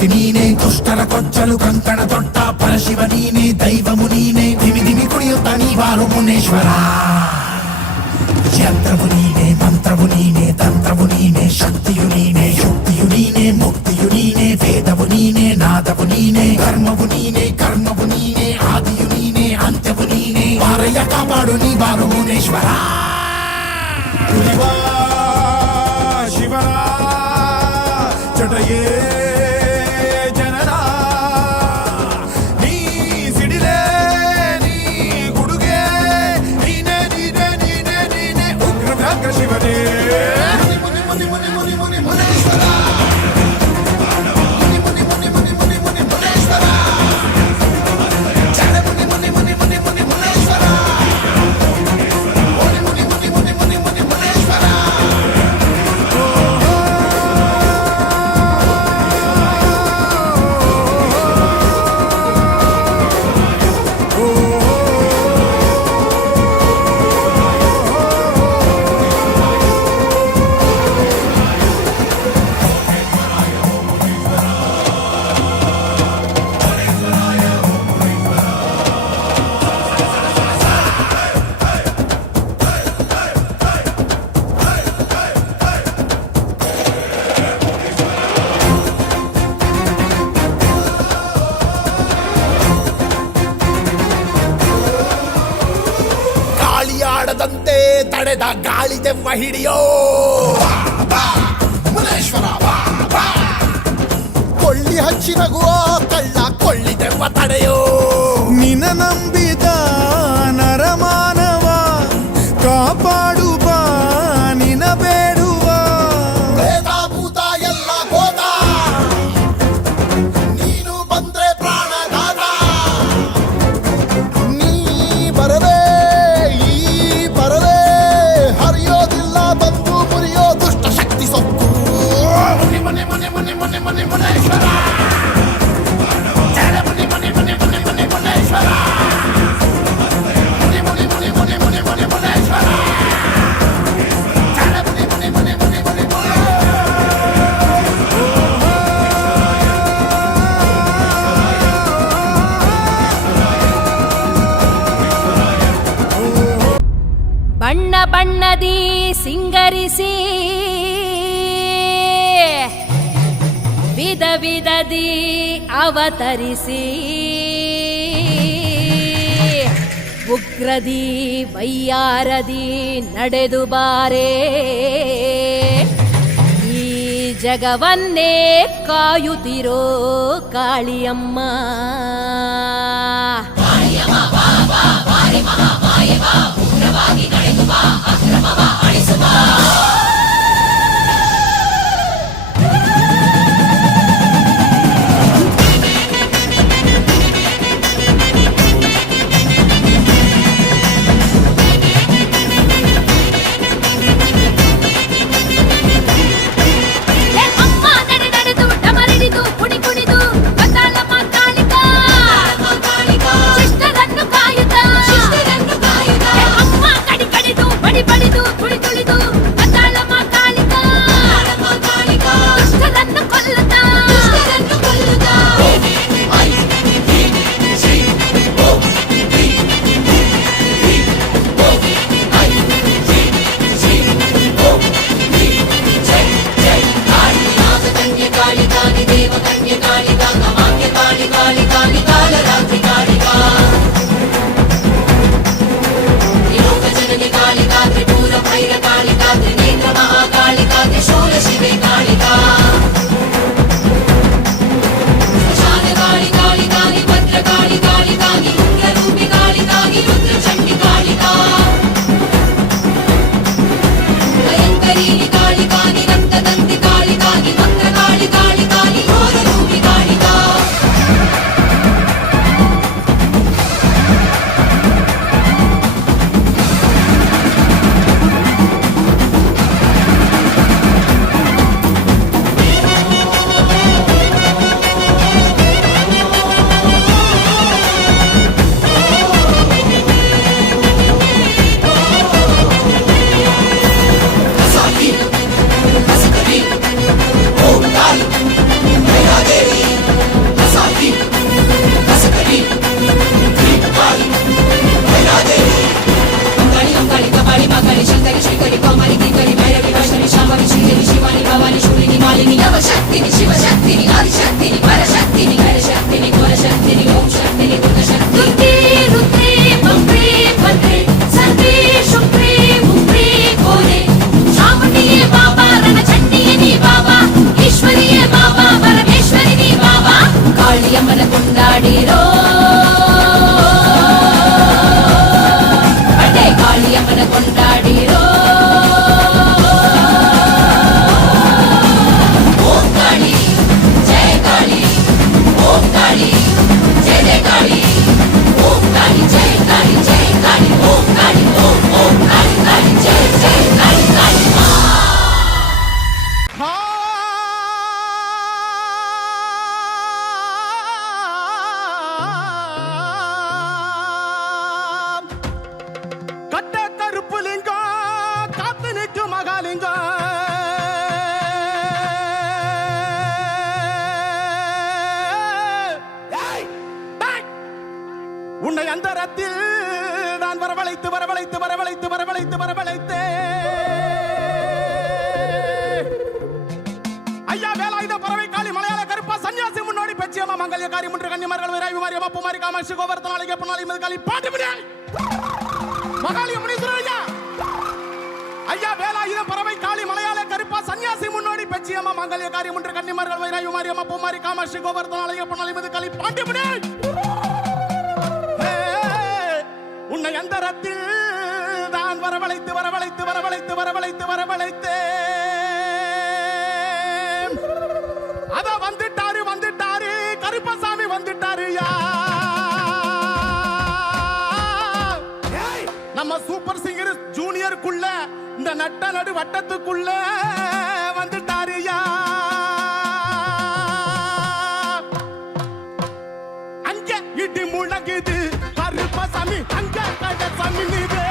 పతి నీనే దుష్టర కొಚ್ಚలు కంకణ తొట్ట పరశివ నీనే దైవము నీనే దిమి దిమి కుడియుత నీవారు మునేశ్వరా. యంత్రము నీనే మంత్రము నీనే తంత్రము నీనే శక్తియు నీనే యుక్తియు నీనే ముక్తియు నీనే వేదము నీనే నాదము నీనే కర్మము నీనే కర్మము నీనే ఆదియు నీనే అంత్యము నీనే వారయ్య కాపాడు నీ వారు మునేశ్వరా. ಗಾಳಿಯಾಡದಂತೆ ತಡೆದ ಗಾಳಿ ದೆವ್ವ ಹಿಡಿಯೋ ಮುನೇಶ್ವರ. ಕೊಳ್ಳಿ ಹಚ್ಚಿ ನಗುವ ಕಳ್ಳ ಕೊಳ್ಳಿ ದೆವ್ವ ತಡೆಯೋ ನಿನ ನಂಬಿದ ಬಣ್ಣ ಬಣ್ಣದಿ ಸಿಂಗರಿಸಿ ವಿಧ ವಿಧದಿ ಅವತರಿಸಿ. ಉಗ್ರದಿ ವೈಯಾರದಿ ನಡೆದು ಬಾರೆ. ಈ ಜಗವನ್ನೇ ಕಾಯುತ್ತಿರೋ ಕಾಳಿಯಮ್ಮ. శ్రీకరి కోమలి గీతని భైరవి వైష్ణవి శామని శ్రీదేవి శివాని భవాని శూలిని మాలిని నవశక్తిని శివశక్తిని ఆదిశక్తిని పరశక్తిని హరశక్తిని ఘోరశక్తిని ఓం శక్తిని గుణశక్తి வரவழைத்து வரவழைத்து வரவழைத்து வரவழைத்து. ஐயா வேலாயுத பறவை காளி மலையாள கருப்பா சன்னியாசி முன்னோடி பெச்சியம்மா மங்கல்ய முன்று கன்னிமார்கள் விரைவு விமாரி அம்மா மாரி காமாட்சி கோவர்த்த நாளைக்கு எப்ப நாளைக்கு காளி பாட்டு முடியாய் மகாலிய முனீஸ்வரர் ஐயா! ஐயா வேலாயுத பறவை காளி மலையாள கருப்பா சன்னியாசி முன்னோடி பெச்சியம்மா மங்கல்ய முன்று கன்னிமார்கள் விரைவு விமாரி அம்மா மாரி காமாட்சி கோவர்த்த நாளைக்கு எப்ப நாளைக்கு காளி பாட்டு முடியாய் உன்னை அந்தரத்தில் வரவழைத்து வரவழைத்து வரவழைத்து வரவழைத்து வரவழைத்து. அத வந்துட்டாரு வந்துட்டாரு. கருப்பசாமி வந்துட்டாரு நம்ம சூப்பர் சிங்கர் ஜூனியருக்குள்ள இந்த நட்ட நடு வட்டத்துக்குள்ள வந்துட்டாரு யா. அங்க இடி முழங்குது. கருப்பசாமி அங்க கடசாமி நீவே